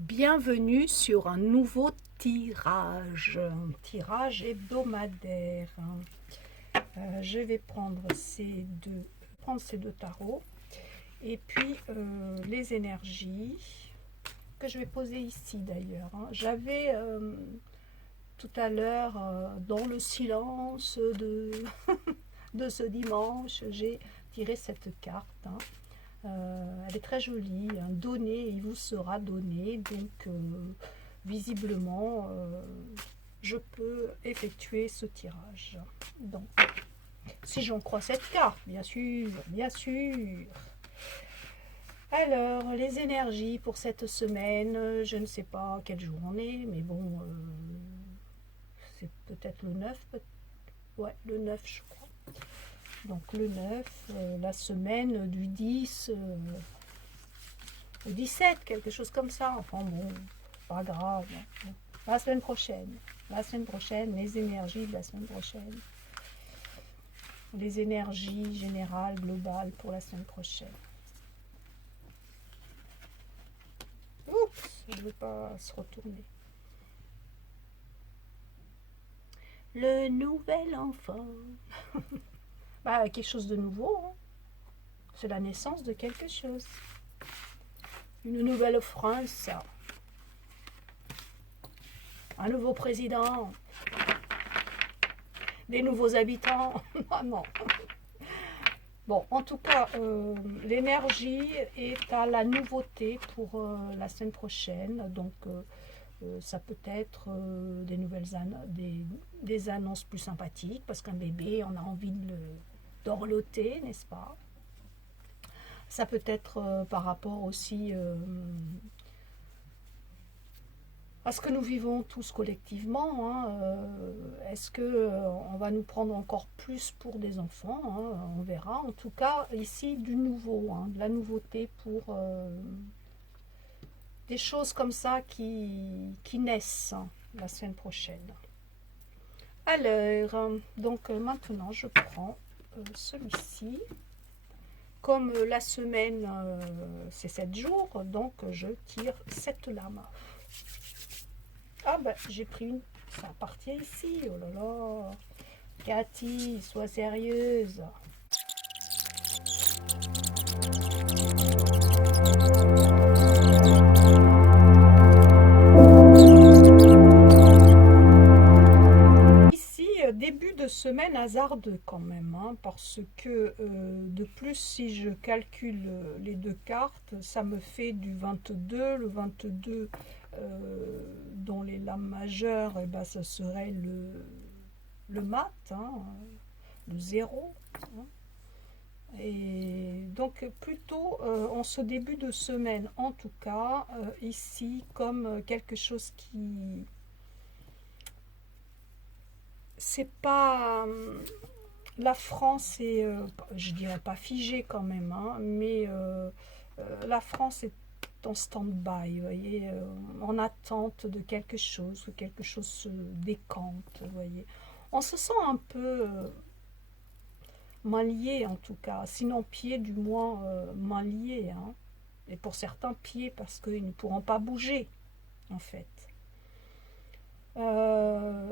Bienvenue sur un nouveau un tirage hebdomadaire. Je vais prendre ces deux tarots et puis les énergies que je vais poser ici d'ailleurs. J'avais tout à l'heure, dans le silence de ce dimanche, j'ai tiré cette carte. Elle est très jolie, donné, il vous sera donné, donc visiblement je peux effectuer ce tirage. Donc, si j'en crois cette carte, bien sûr, bien sûr. Alors, les énergies pour cette semaine, je ne sais pas quel jour on est, mais bon, c'est peut-être le 9, ouais, le 9 je crois. Donc le 9, la semaine du 10 au 17, quelque chose comme ça. Enfin bon, pas grave. La semaine prochaine, les énergies de la semaine prochaine. Les énergies générales, globales pour la semaine prochaine. Oups, je ne veux pas se retourner. Le nouvel enfant. Bah, quelque chose de nouveau. Hein. C'est la naissance de quelque chose. Une nouvelle France. Un nouveau président. Des nouveaux habitants. Ah non. Bon, en tout cas, l'énergie est à la nouveauté pour la semaine prochaine. Donc, ça peut être des annonces plus sympathiques parce qu'un bébé, on a envie de d'orloter, n'est-ce pas? Ça peut être par rapport aussi à ce que nous vivons tous collectivement. Est-ce que on va nous prendre encore plus pour des enfants, hein, on verra. En tout cas, ici, du nouveau, de la nouveauté pour des choses comme ça qui naissent la semaine prochaine. Alors, donc maintenant, je prends celui-ci. Comme la semaine, c'est 7 jours, donc je tire 7 lames. Ah ben, j'ai pris une. Ça appartient ici. Oh là là. Cathy, sois sérieuse. Ici, début de semaine hasardeux quand même. Parce que de plus, si je calcule les deux cartes, ça me fait du 22. Le 22, dont les lames majeures, et ben, ça serait le mat, le 0. Et donc plutôt en ce début de semaine, en tout cas, ici, comme quelque chose qui... C'est pas... la France est, je dirais pas figée quand même, mais la France est en stand-by, vous voyez, en attente de quelque chose, que quelque chose se décante, vous voyez. On se sent un peu main liée en tout cas, sinon pied du moins main liée, et pour certains pieds parce qu'ils ne pourront pas bouger en fait.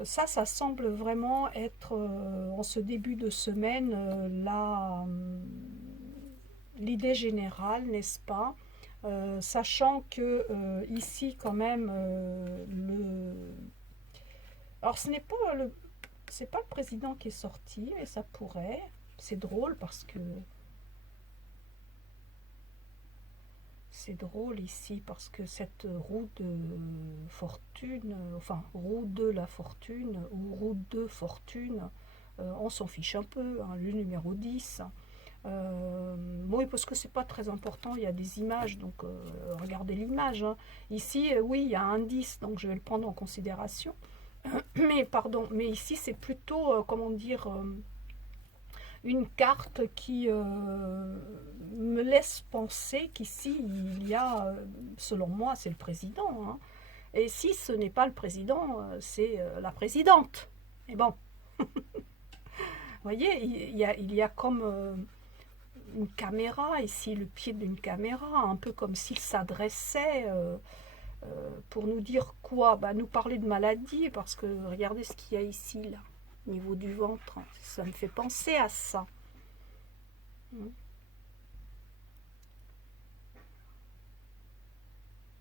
Ça semble vraiment être en ce début de semaine l'idée générale, n'est-ce pas? Sachant que ici quand même alors c'est pas le président qui est sorti, mais ça pourrait. C'est drôle parce que c'est drôle ici parce que cette roue de fortune, enfin roue de la fortune ou roue de fortune, on s'en fiche un peu, le numéro 10. Oui, parce que c'est pas très important, il y a des images, donc regardez l'image. Ici, oui, il y a un 10, donc je vais le prendre en considération. Mais pardon, mais ici c'est plutôt, comment dire, une carte qui me laisse penser qu'ici il y a, selon moi, c'est le président. Et si ce n'est pas le président, c'est la présidente. Et bon, vous voyez, il y a comme une caméra ici, le pied d'une caméra, un peu comme s'il s'adressait pour nous dire quoi? Bah, nous parler de maladie, parce que regardez ce qu'il y a ici, là, au niveau du ventre. Ça me fait penser à ça.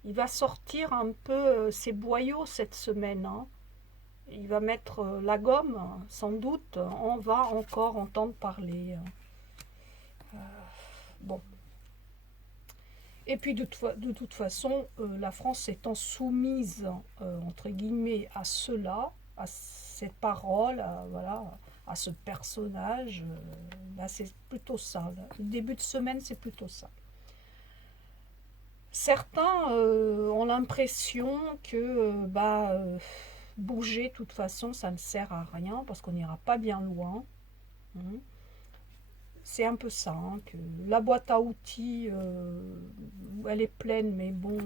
Il va sortir un peu ses boyaux cette semaine, hein. Il va mettre la gomme, sans doute. On va encore entendre parler. Bon. Et puis de toute façon, la France étant soumise, entre guillemets, à cela, à cette parole, voilà, à ce personnage, là, c'est plutôt ça. Là. Le début de semaine, c'est plutôt ça. Certains ont l'impression que bouger, de toute façon, ça ne sert à rien parce qu'on n'ira pas bien loin. Hein. C'est un peu ça, hein, que la boîte à outils, elle est pleine, mais bon,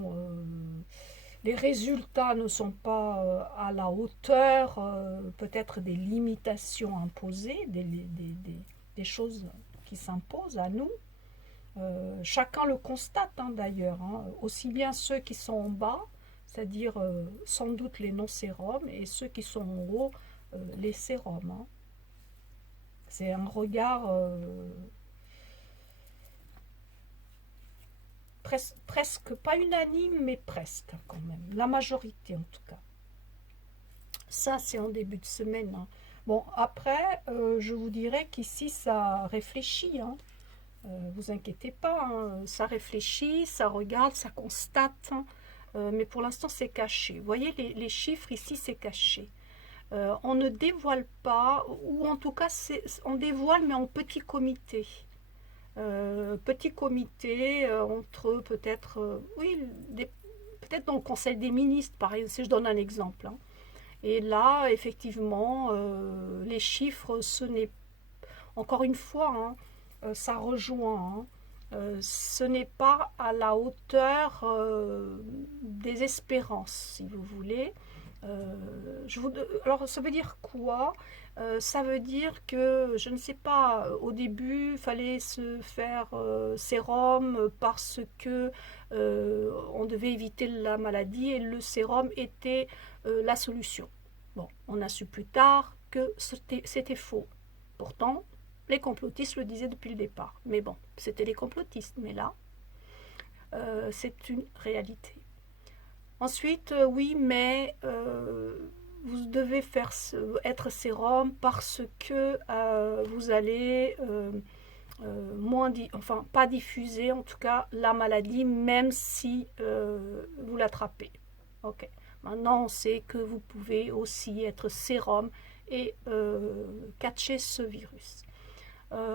les résultats ne sont pas à la hauteur, peut-être des limitations imposées, des choses qui s'imposent à nous. Chacun le constate, hein, d'ailleurs, hein, aussi bien ceux qui sont en bas, c'est-à-dire sans doute les non-sérums, et ceux qui sont en haut, les sérums. Hein. C'est un regard presque, pas unanime, mais presque quand même. La majorité en tout cas. Ça, c'est en début de semaine. Hein. Bon, après, je vous dirais qu'ici, ça réfléchit. Hein. Vous inquiétez pas, hein. Ça réfléchit, ça regarde, ça constate. Hein. Mais pour l'instant, c'est caché. Vous voyez, les chiffres ici, c'est caché. On ne dévoile pas, ou en tout cas, on dévoile, mais en petit comité. Petit comité entre peut-être, oui, peut-être dans le Conseil des ministres, par exemple, si je donne un exemple. Hein. Et là, effectivement, les chiffres, ce n'est, encore une fois, hein, ça rejoint, hein, ce n'est pas à la hauteur des espérances, si vous voulez. Alors, ça veut dire quoi? Ça veut dire que, je ne sais pas, au début, il fallait se faire sérum parce que on devait éviter la maladie et le sérum était la solution. Bon, on a su plus tard que c'était faux. Pourtant, les complotistes le disaient depuis le départ. Mais bon, c'était les complotistes. Mais là, c'est une réalité. Ensuite, oui, mais vous devez être sérum parce que vous allez enfin pas diffuser en tout cas la maladie, même si vous l'attrapez. Ok. Maintenant, on sait que vous pouvez aussi être sérum et catcher ce virus.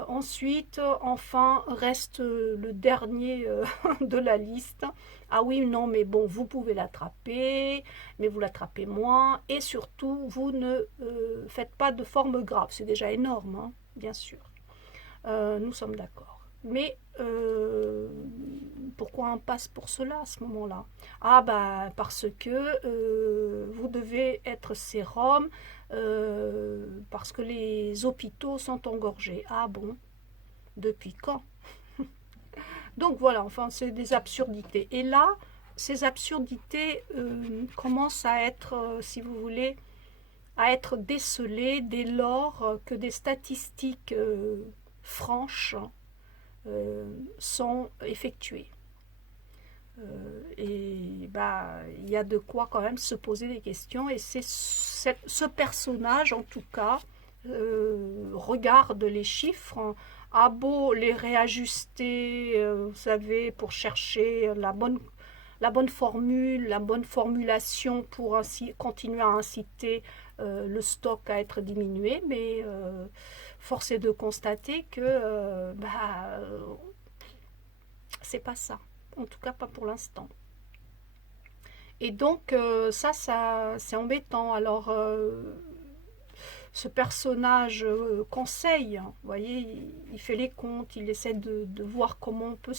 Ensuite, enfin, reste le dernier de la liste. Ah oui, non, mais bon, vous pouvez l'attraper, mais vous l'attrapez moins. Et surtout, vous ne faites pas de forme grave. C'est déjà énorme, hein, bien sûr. Nous sommes d'accord. Mais pourquoi on passe pour cela à ce moment-là? Ah bah parce que vous devez être sérum parce que les hôpitaux sont engorgés. Ah bon? Depuis quand? Donc voilà, enfin c'est des absurdités. Et là, ces absurdités commencent à être, si vous voulez, à être décelées dès lors que des statistiques franches sont effectuées. Et bah, il y a de quoi quand même se poser des questions. Et c'est ce personnage, en tout cas, regarde les chiffres, a beau les réajuster, vous savez, pour chercher la bonne formule, la bonne formulation pour continuer à inciter le stock à être diminué, mais force est de constater que c'est pas ça. En tout cas, pas pour l'instant. Et donc, ça c'est embêtant. Alors, ce personnage conseille, vous voyez, il fait les comptes, il essaie de voir comment on peut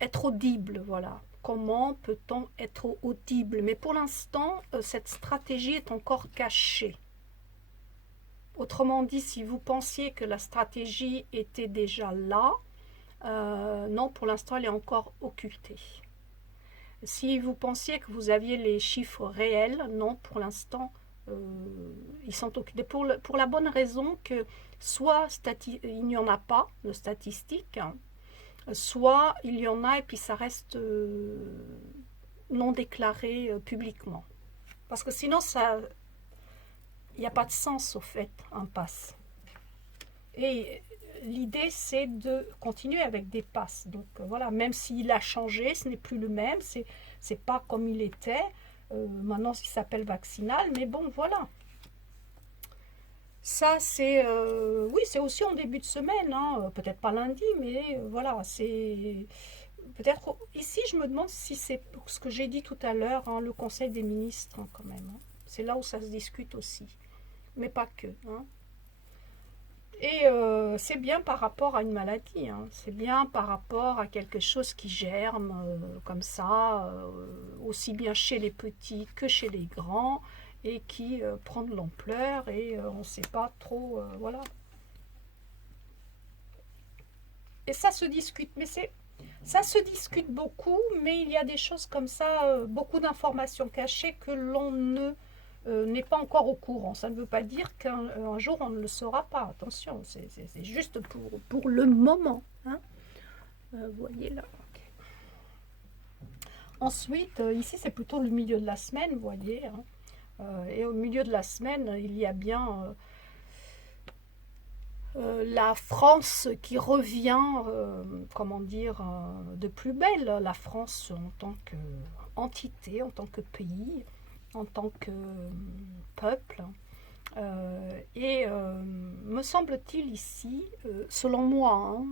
être audible, voilà. Comment peut-on être audible? Mais pour l'instant, cette stratégie est encore cachée. Autrement dit, si vous pensiez que la stratégie était déjà là, non, pour l'instant, elle est encore occultée. Si vous pensiez que vous aviez les chiffres réels, non, pour l'instant, ils sont occupés pour la bonne raison que soit il n'y en a pas de statistiques, hein, soit il y en a et puis ça reste non déclaré publiquement. Parce que sinon, il n'y a pas de sens au fait, un pass. Et l'idée, c'est de continuer avec des passes. Donc voilà, même s'il a changé, ce n'est plus le même, c'est pas comme il était. Maintenant, il s'appelle vaccinal, mais bon, voilà. Ça, c'est oui, c'est aussi en début de semaine, hein, peut-être pas lundi, mais voilà, c'est peut-être ici. Je me demande si c'est pour ce que j'ai dit tout à l'heure, hein, le Conseil des ministres, hein, quand même. Hein. C'est là où ça se discute aussi, mais pas que. Hein. Et c'est bien par rapport à une maladie, hein. C'est bien par rapport à quelque chose qui germe comme ça, aussi bien chez les petits que chez les grands, et qui prend de l'ampleur et on ne sait pas trop, voilà. Et ça se discute, mais ça se discute beaucoup, mais il y a des choses comme ça, beaucoup d'informations cachées que l'on ne n'est pas encore au courant. Ça ne veut pas dire qu'un jour on ne le saura pas. Attention, c'est juste pour le moment. Hein. Vous voyez là. Okay. Ensuite, ici c'est plutôt le milieu de la semaine, vous voyez. Hein. Et au milieu de la semaine, il y a bien la France qui revient, comment dire, de plus belle. La France en tant qu'entité, en tant que pays, en tant que peuple. Me semble-t-il ici, selon moi, hein,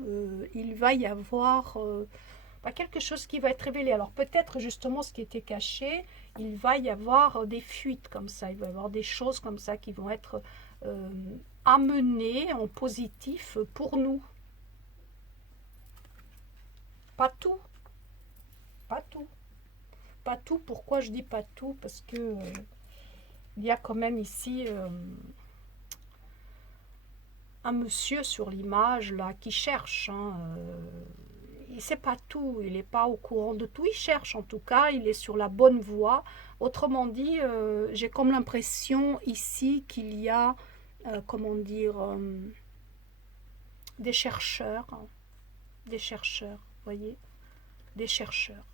il va y avoir quelque chose qui va être révélé. Alors peut-être justement ce qui était caché, il va y avoir des fuites comme ça, il va y avoir des choses comme ça qui vont être amenées en positif pour nous. Pas tout, pas tout. Pas tout, pourquoi je dis pas tout? Parce que il y a quand même ici un monsieur sur l'image là qui cherche. Hein, il ne sait pas tout, il n'est pas au courant de tout. Il cherche en tout cas, il est sur la bonne voie. Autrement dit, j'ai comme l'impression ici qu'il y a, comment dire, des chercheurs, voyez, des chercheurs.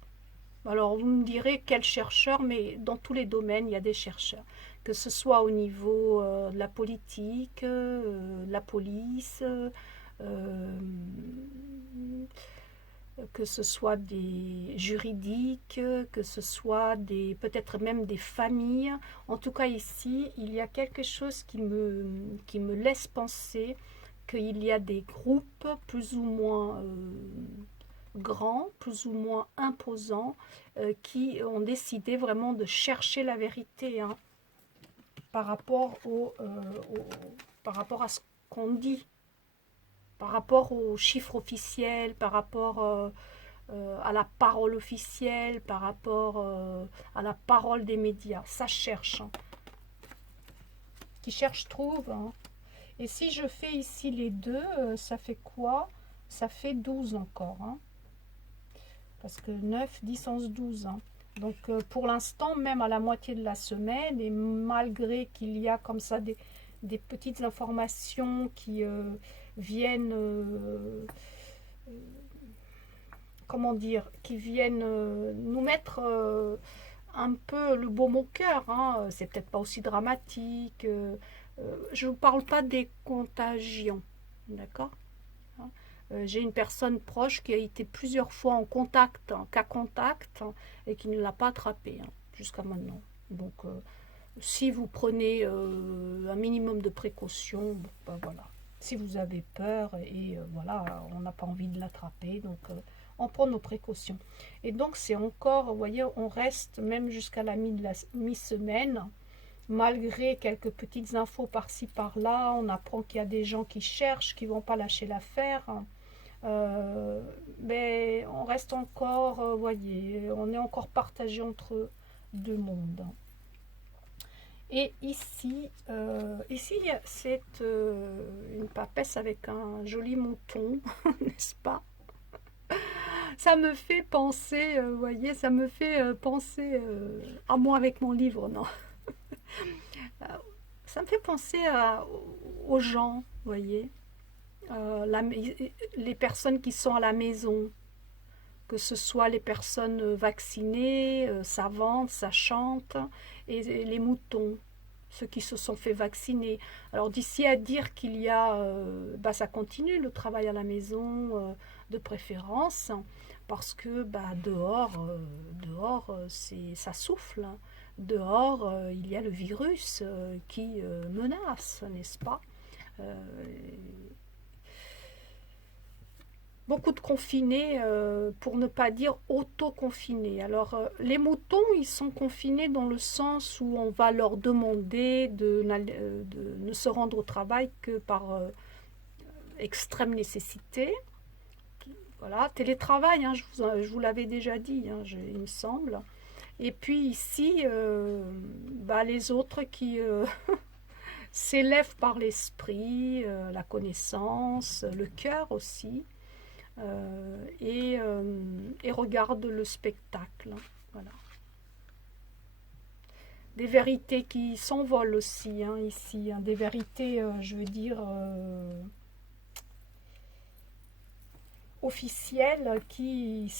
Alors vous me direz quels chercheurs, mais dans tous les domaines, il y a des chercheurs. Que ce soit au niveau de la politique, de la police, que ce soit des juridiques, que ce soit peut-être même des familles. En tout cas ici, il y a quelque chose qui me laisse penser qu'il y a des groupes plus ou moins grands, plus ou moins imposants, qui ont décidé vraiment de chercher la vérité, hein, par rapport par rapport à ce qu'on dit, par rapport aux chiffres officiels, par rapport à la parole officielle, par rapport à la parole des médias. Ça cherche. Hein. Qui cherche trouve. Hein. Et si je fais ici les deux, ça fait quoi? Ça fait 12 encore. Hein. Parce que 9, 10, 11, 12. Hein. Donc pour l'instant, même à la moitié de la semaine, et malgré qu'il y a comme ça des petites informations qui viennent, comment dire, qui viennent nous mettre un peu le baume au cœur. Hein. C'est peut-être pas aussi dramatique. Je ne vous parle pas des contagions, d'accord? J'ai une personne proche qui a été plusieurs fois en contact, en cas contact, et qui ne l'a pas attrapé jusqu'à maintenant. Donc, si vous prenez un minimum de précautions, ben voilà. Si vous avez peur et voilà, on n'a pas envie de l'attraper, donc on prend nos précautions. Et donc, c'est encore, vous voyez, on reste même jusqu'à la mi-semaine, malgré quelques petites infos par-ci par-là. On apprend qu'il y a des gens qui cherchent, qui ne vont pas lâcher l'affaire. Mais on reste encore, voyez, on est encore partagé entre deux mondes. Et ici, c'est une papesse avec un joli mouton, n'est-ce pas? Ça me fait penser, vous voyez, ça me fait penser à moi avec mon livre, non. Ça me fait penser aux gens, vous voyez, les personnes qui sont à la maison, que ce soit les personnes vaccinées, savantes, sachantes, et les moutons, ceux qui se sont fait vacciner. Alors d'ici à dire qu'il y a, bah, ça continue le travail à la maison de préférence, parce que bah, dehors ça souffle. Dehors, il y a le virus qui menace, n'est-ce pas? Euh, Beaucoup de confinés, pour ne pas dire auto-confinés. Alors, les moutons, ils sont confinés dans le sens où on va leur demander de ne se rendre au travail que par extrême nécessité. Voilà, télétravail, hein, je vous l'avais déjà dit, hein, il me semble. Et puis ici, bah, les autres qui s'élèvent par l'esprit, la connaissance, le cœur aussi, et regarde le spectacle. Voilà. Des vérités qui s'envolent aussi, hein, ici, hein, des vérités, je veux dire, officielles qui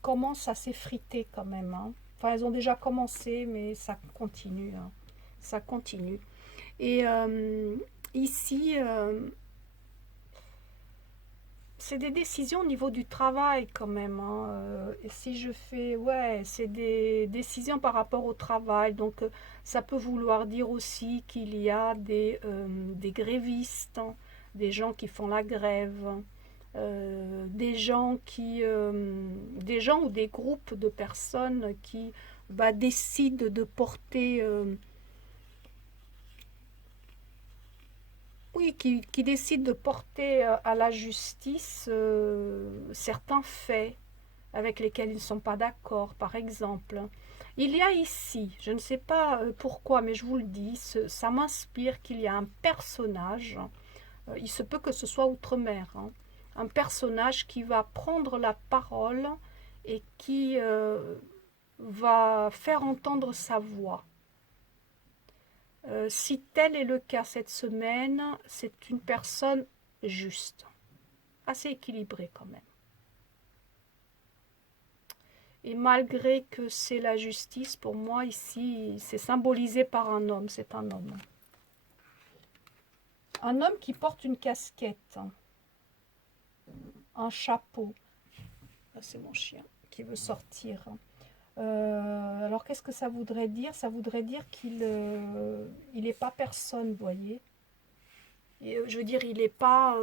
commencent à s'effriter quand même. Hein. Enfin, elles ont déjà commencé, mais ça continue. Hein. Ça continue. Et ici, c'est des décisions au niveau du travail quand même. Hein. Et si je fais, ouais, c'est des décisions par rapport au travail. Donc, ça peut vouloir dire aussi qu'il y a des grévistes, hein, des gens qui font la grève, des gens ou des groupes de personnes qui bah, décident de porter oui, qui décide de porter à la justice certains faits avec lesquels ils ne sont pas d'accord, par exemple. Il y a ici, je ne sais pas pourquoi, mais je vous le dis, ça m'inspire qu'il y a un personnage, il se peut que ce soit outre-mer, hein, un personnage qui va prendre la parole et qui va faire entendre sa voix. Si tel est le cas cette semaine, c'est une personne juste, assez équilibrée quand même. Et malgré que c'est la justice, pour moi ici, c'est symbolisé par un homme, c'est un homme. Un homme qui porte une casquette, un chapeau. Là, c'est mon chien qui veut sortir. Alors qu'est-ce que ça voudrait dire? Ça voudrait dire qu'il n'est pas personne, vous voyez. Et, je veux dire, il n'est pas,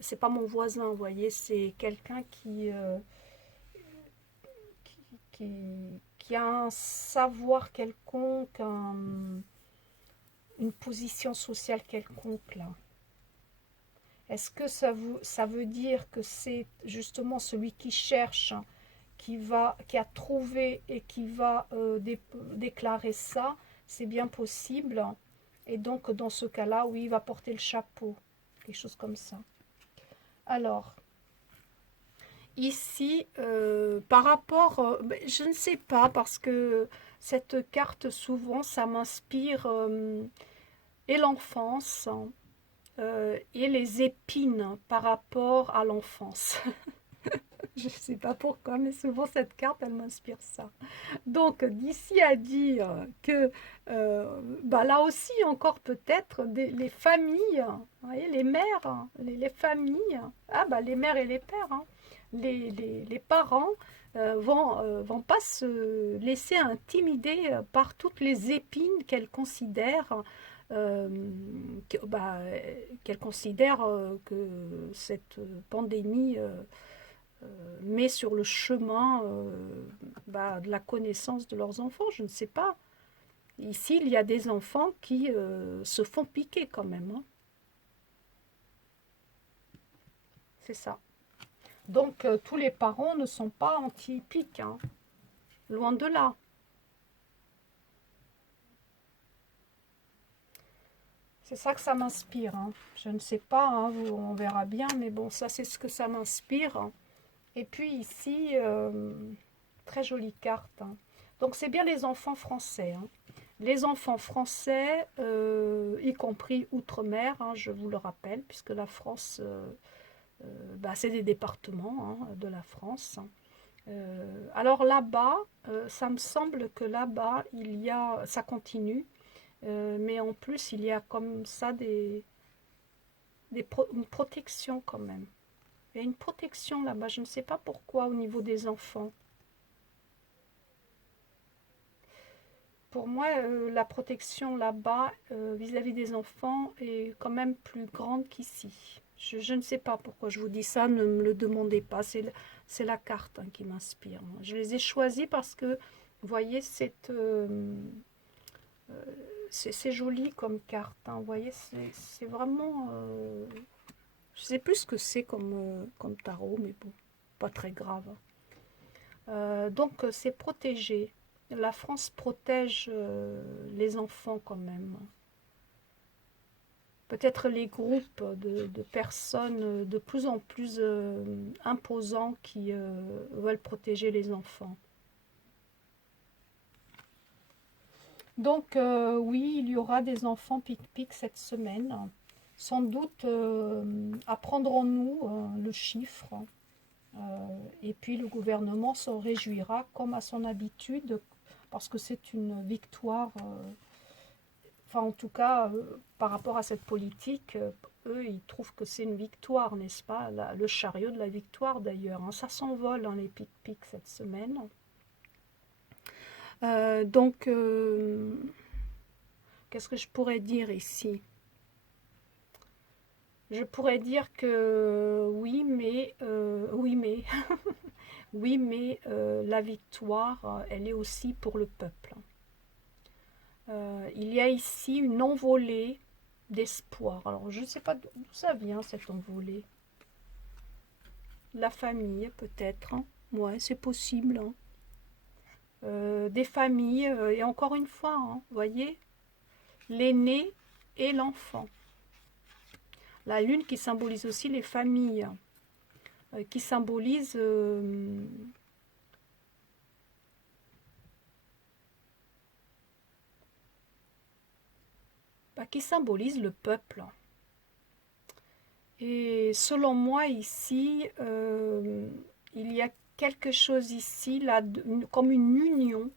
c'est pas mon voisin, vous voyez, c'est quelqu'un qui a un savoir quelconque, une position sociale quelconque là. Est-ce que ça veut dire que c'est justement celui qui cherche, qui a trouvé et qui va déclarer ça? C'est bien possible. Et donc, dans ce cas-là, oui, il va porter le chapeau. Quelque chose comme ça. Alors, ici, par rapport... je ne sais pas, parce que cette carte, souvent, ça m'inspire et l'enfance et les épines par rapport à l'enfance. Je ne sais pas pourquoi, mais souvent cette carte, elle m'inspire ça. Donc, d'ici à dire que, bah, là aussi, encore peut-être, les familles, vous voyez, les mères, hein, les familles, ah, bah, les mères et les pères, hein, les parents vont pas se laisser intimider par toutes les épines qu'elles considèrent. euh, bah, qu'elles considèrent que cette pandémie met sur le chemin bah, de la connaissance de leurs enfants, je ne sais pas. Ici, il y a des enfants qui se font piquer quand même. Hein. C'est ça. Donc, tous les parents ne sont pas anti-piques. Hein. Loin de là. C'est ça que ça m'inspire. Hein. Je ne sais pas, hein, on verra bien, mais bon, ça c'est ce que ça m'inspire. Et puis ici, très jolie carte, hein. Donc c'est bien les enfants français, hein. Les enfants français, y compris outre-mer, hein, je vous le rappelle, puisque la France, bah, c'est des départements, hein, de la France. Alors là-bas, ça me semble que là-bas, ça continue, mais en plus, il y a comme ça une protection quand même. Il y a une protection là-bas, je ne sais pas pourquoi au niveau des enfants. Pour moi, la protection là-bas vis-à-vis des enfants est quand même plus grande qu'ici. Je ne sais pas pourquoi je vous dis ça, ne me le demandez pas. C'est la carte, hein, qui m'inspire. Je les ai choisis parce que, vous voyez, c'est joli comme carte, hein. Vous voyez, c'est vraiment... je ne sais plus ce que c'est comme tarot, mais bon, pas très grave. Donc, c'est protégé. La France protège les enfants quand même. Peut-être les groupes de personnes de plus en plus imposants qui veulent protéger les enfants. Donc oui, il y aura des enfants pic-pic cette semaine. Sans doute apprendrons-nous le chiffre. Et puis le gouvernement s'en réjouira comme à son habitude, parce que c'est une victoire, enfin en tout cas par rapport à cette politique, eux ils trouvent que c'est une victoire, n'est-ce pas? Le chariot de la victoire d'ailleurs, hein. Ça s'envole, hein, les pic-pic cette semaine. Donc qu'est-ce que je pourrais dire ici? Je pourrais dire que oui mais oui mais la victoire elle est aussi pour le peuple. Il y a ici une envolée d'espoir. Alors, je ne sais pas d'où ça vient, cette envolée. La famille, peut-être, hein. Ouais, c'est possible, hein. Des familles, et encore une fois, hein, vous voyez, l'aîné et l'enfant. La lune qui symbolise aussi les familles, qui symbolise... qui symbolise le peuple. Et selon moi, ici, il y a quelque chose ici, là, comme une union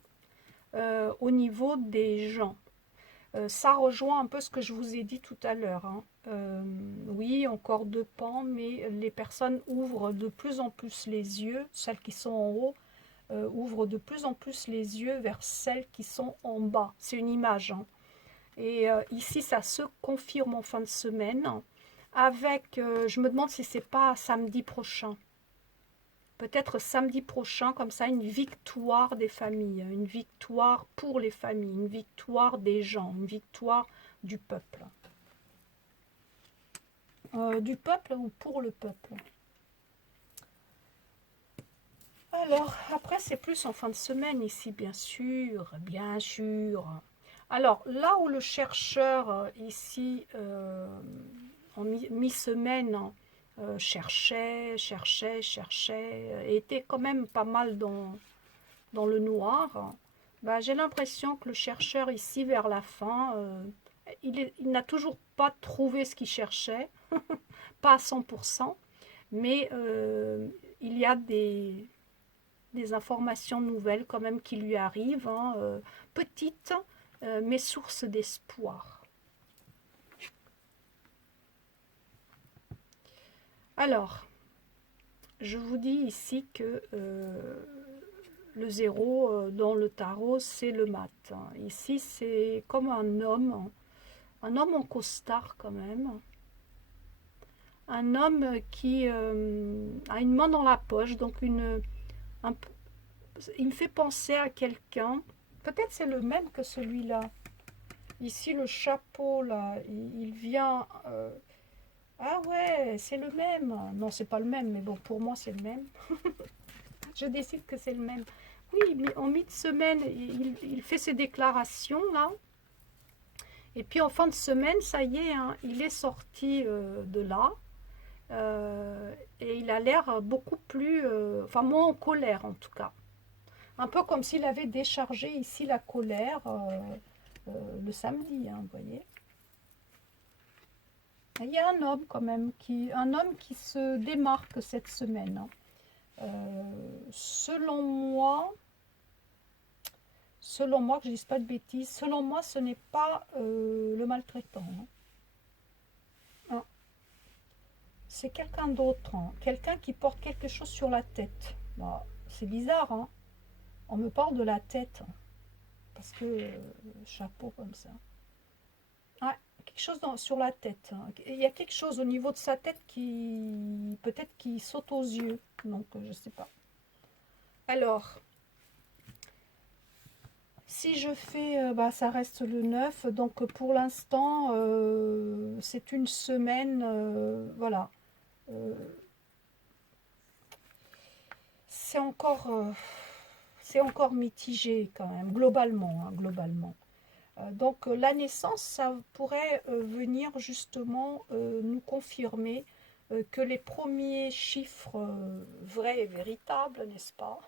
au niveau des gens. Ça rejoint un peu ce que je vous ai dit tout à l'heure, hein. Oui, encore deux pans, mais les personnes ouvrent de plus en plus les yeux, celles qui sont en haut, ouvrent de plus en plus les yeux vers celles qui sont en bas. C'est une image, hein. Et ici, ça se confirme en fin de semaine avec, je me demande si c'est pas samedi prochain. Peut-être samedi prochain, comme ça, une victoire des familles, une victoire pour les familles, une victoire des gens, une victoire du peuple. Du peuple ou pour le peuple. Alors, après, c'est plus en fin de semaine ici, bien sûr, bien sûr. Alors, là où le chercheur, ici, en mi-semaine, cherchait, était quand même pas mal dans le noir, bah, j'ai l'impression que le chercheur ici, vers la fin, il n'a toujours pas trouvé ce qu'il cherchait, pas à 100%, mais il y a des informations nouvelles quand même qui lui arrivent, hein, petites, mais sources d'espoir. Alors, je vous dis ici que le zéro dans le tarot, c'est le mat. Ici, c'est comme un homme en costard quand même. Un homme qui a une main dans la poche, donc il me fait penser à quelqu'un. Peut-être c'est le même que celui-là. Ici, le chapeau, là, il vient... Ah ouais, c'est le même. Non, c'est pas le même, mais bon, pour moi, c'est le même. Je décide que c'est le même. Oui, mais en mi-semaine, il fait ses déclarations, là. Et puis, en fin de semaine, ça y est, hein, il est sorti de là. Et il a l'air beaucoup plus, enfin moins en colère en tout cas. Un peu comme s'il avait déchargé ici la colère le samedi, hein, vous voyez. Et il y a un homme quand même, un homme qui se démarque cette semaine, hein. Selon moi, que je ne dise pas de bêtises, selon moi, ce n'est pas le maltraitant, hein. Ah, c'est quelqu'un d'autre, hein. Quelqu'un qui porte quelque chose sur la tête. Bah, c'est bizarre, hein. On me parle de la tête, parce que chapeau comme ça. Ah, quelque chose sur la tête, hein. Il y a quelque chose au niveau de sa tête qui peut-être qui saute aux yeux. Donc, je sais pas. Alors, si je fais, bah, ça reste le 9. Donc pour l'instant, c'est une semaine, voilà. Euh, c'est encore, euh, c'est encore mitigé quand même, globalement, hein, globalement. Donc la naissance, ça pourrait venir justement nous confirmer que les premiers chiffres vrais et véritables, n'est-ce pas,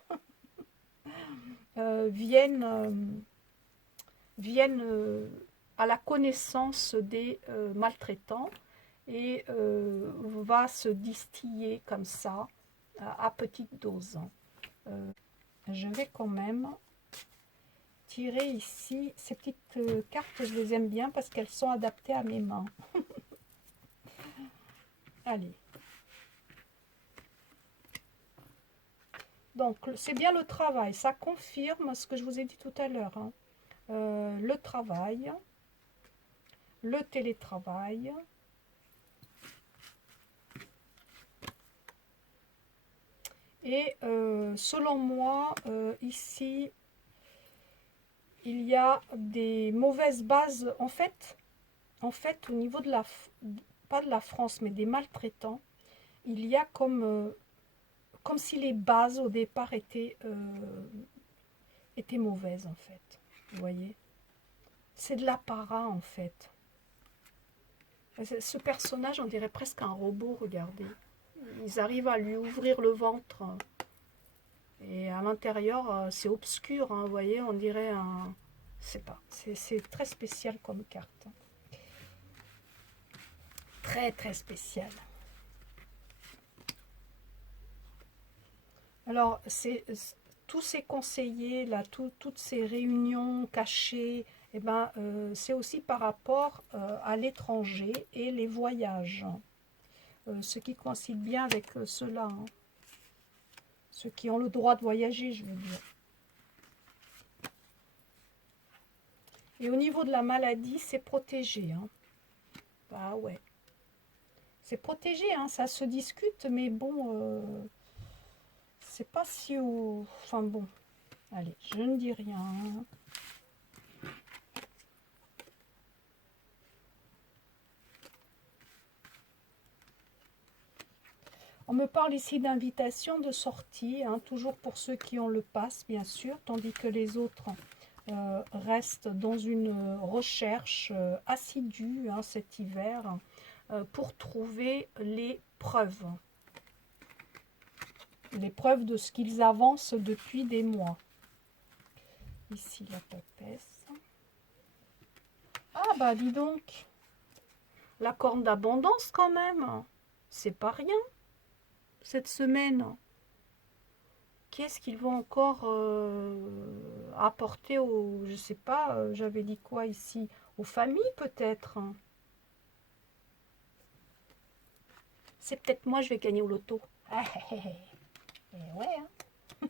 viennent à la connaissance des maltraitants et va se distiller comme ça à petite dose. Je vais quand même tirer ici ces petites cartes, je les aime bien parce qu'elles sont adaptées à mes mains. Allez. Donc c'est bien le travail, ça confirme ce que je vous ai dit tout à l'heure, hein. Le travail, le télétravail, et selon moi, ici, il y a des mauvaises bases. En fait, au niveau de pas de la France, mais des maltraitants, il y a comme si les bases au départ étaient mauvaises, en fait. Vous voyez? C'est de l'apparat, en fait. Ce personnage, on dirait presque un robot, regardez. Ils arrivent à lui ouvrir le ventre. Et à l'intérieur, c'est obscur, hein, vous voyez, on dirait un... C'est pas, c'est très spécial comme carte. Très, très spécial. Alors, tous ces conseillers, là, toutes ces réunions cachées, eh ben, c'est aussi par rapport à l'étranger et les voyages. Ce qui coïncide bien avec cela, hein. Ceux qui ont le droit de voyager, je veux dire. Et au niveau de la maladie, c'est protégé, hein. Bah ouais. C'est protégé, hein, ça se discute, mais bon, c'est pas si... Enfin bon, allez, je ne dis rien. On me parle ici d'invitation de sortie, hein, toujours pour ceux qui ont le pass, bien sûr, tandis que les autres restent dans une recherche assidue, hein, cet hiver pour trouver les preuves. Les preuves de ce qu'ils avancent depuis des mois. Ici, la papesse. Ah bah dis donc, la corne d'abondance quand même, c'est pas rien cette semaine. Qu'est-ce qu'ils vont encore apporter aux, je sais pas, j'avais dit quoi ici, aux familles peut-être. C'est peut-être moi, je vais gagner au loto. Ah, et ouais, hein.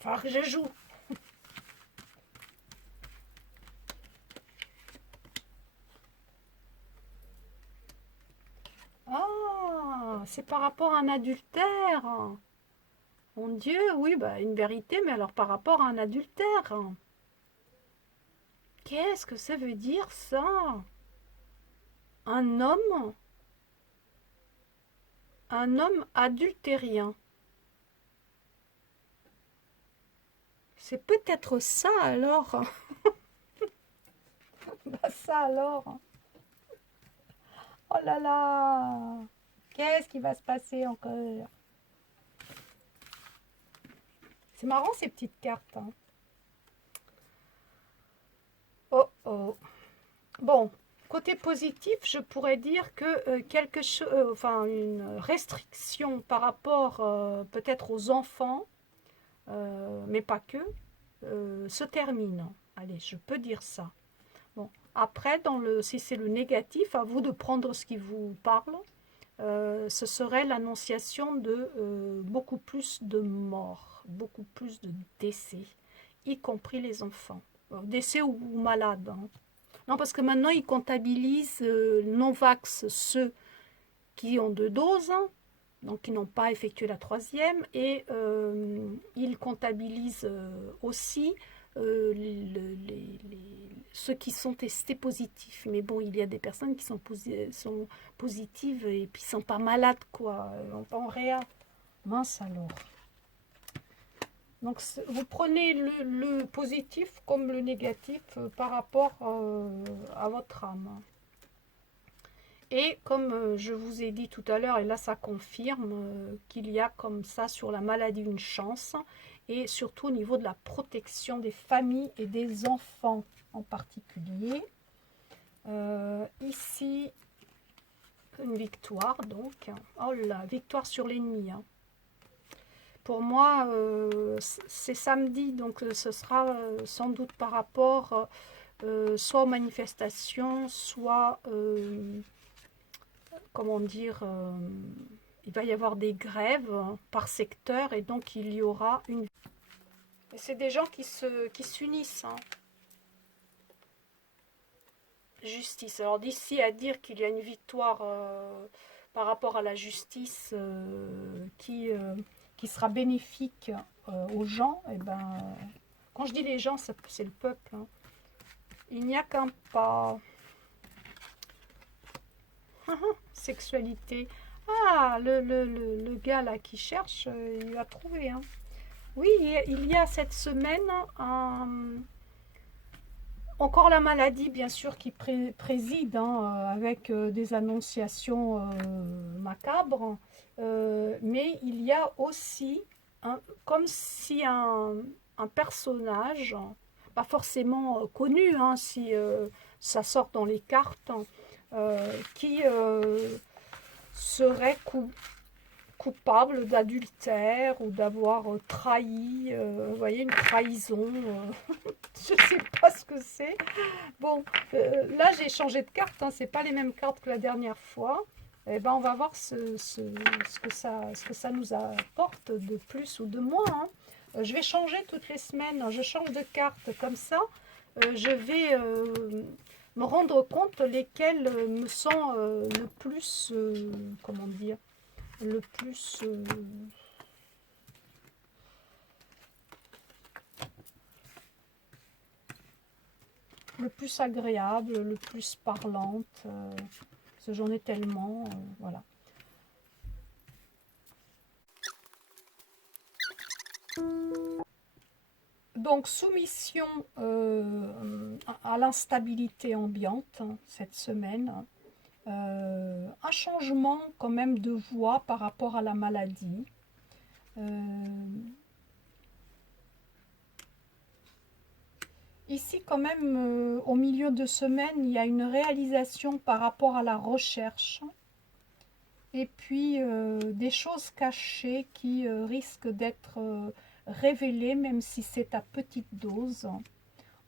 Falloir que je joue. Ah, c'est par rapport à un adultère. Mon Dieu, oui, bah une vérité, mais alors par rapport à un adultère. Qu'est-ce que ça veut dire ça? Un homme? Un homme adultérien. C'est peut-être ça alors. Bah ça alors. Oh Oh là là! Qu'est-ce qui va se passer encore? C'est marrant ces petites cartes, hein. Oh oh. Bon, côté positif, je pourrais dire que quelque chose, enfin une restriction par rapport peut-être aux enfants, mais pas que, se termine. Allez, je peux dire ça. Bon, après, si c'est le négatif, à vous de prendre ce qui vous parle. Ce serait l'annonciation de beaucoup plus de morts, beaucoup plus de décès, y compris les enfants. Décès ou malades, hein. Non, parce que maintenant, ils comptabilisent non-vax ceux qui ont 2 doses, hein, donc qui n'ont pas effectué la troisième, et ils comptabilisent aussi ceux qui sont testés positifs. Mais bon, il y a des personnes qui sont positives et puis sont pas malades, quoi, pas en réa. Mince alors. Donc vous prenez le positif comme le négatif par rapport à votre âme. Et comme je vous ai dit tout à l'heure, et là ça confirme qu'il y a comme ça sur la maladie une chance, et surtout au niveau de la protection des familles et des enfants en particulier. Ici, une victoire donc. Oh là, victoire sur l'ennemi, hein. Pour moi, c'est samedi, donc ce sera sans doute par rapport soit aux manifestations, soit, comment dire, il va y avoir des grèves par secteur et donc il y aura une... Et c'est des gens qui s'unissent, hein. Justice. Alors d'ici à dire qu'il y a une victoire par rapport à la justice qui sera bénéfique aux gens, et ben, quand je dis les gens, c'est le peuple, hein. Il n'y a qu'un pas. Sexualité. Ah, le gars là qui cherche, il va trouver, hein. Oui, il y a cette semaine encore la maladie, bien sûr, qui préside, hein, avec des annonciations macabres. Mais il y a aussi, comme si un personnage, pas forcément connu, hein, si ça sort dans les cartes, qui serait coupable d'adultère ou d'avoir trahi, vous voyez, une trahison. Je ne sais pas ce que c'est. Bon, là j'ai changé de carte, hein, c'est pas les mêmes cartes que la dernière fois. Eh ben, on va voir ce que ça nous apporte de plus ou de moins, hein. Je vais changer toutes les semaines, je change de carte comme ça. Je vais me rendre compte lesquelles me sont le plus, comment dire, le plus agréable, le plus parlante, parce que j'en ai tellement, voilà. Donc, soumission à l'instabilité ambiante cette semaine. Un changement quand même de voix par rapport à la maladie. Ici, quand même, au milieu de semaine, il y a une réalisation par rapport à la recherche. Et puis, des choses cachées qui risquent d'être révélées, même si c'est à petite dose.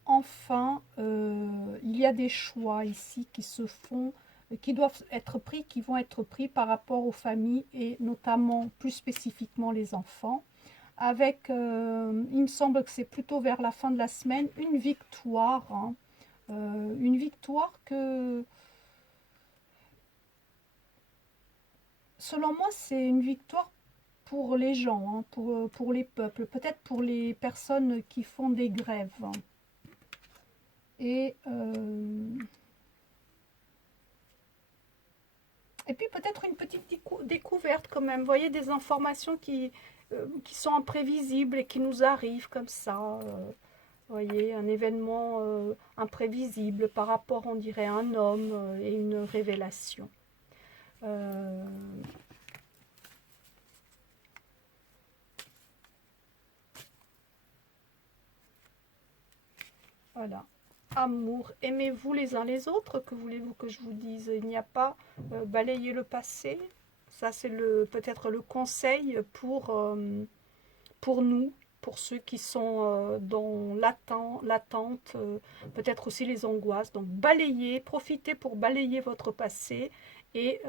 Enfin, il y a des choix ici qui se font, qui doivent être pris, qui vont être pris par rapport aux familles et notamment, plus spécifiquement, les enfants. Avec, il me semble que c'est plutôt vers la fin de la semaine, une victoire, hein. Une victoire que, selon moi, c'est une victoire pour les gens, hein, pour les peuples, peut-être pour les personnes qui font des grèves. Et puis peut-être une petite découverte quand même. Vous voyez, des informations qui sont imprévisibles et qui nous arrivent comme ça. Vous voyez, un événement imprévisible par rapport, on dirait, à un homme et une révélation. Voilà. Amour, aimez-vous les uns les autres, que voulez-vous que je vous dise? Il n'y a pas balayer le passé. Ça, c'est peut-être le conseil pour nous, pour ceux qui sont dans l'attente, peut-être aussi les angoisses. Donc, balayez, profitez pour balayer votre passé et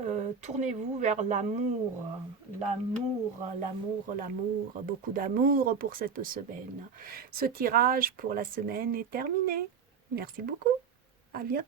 tournez-vous vers l'amour, l'amour, l'amour, l'amour, beaucoup d'amour pour cette semaine. Ce tirage pour la semaine est terminé. Merci beaucoup. À bientôt.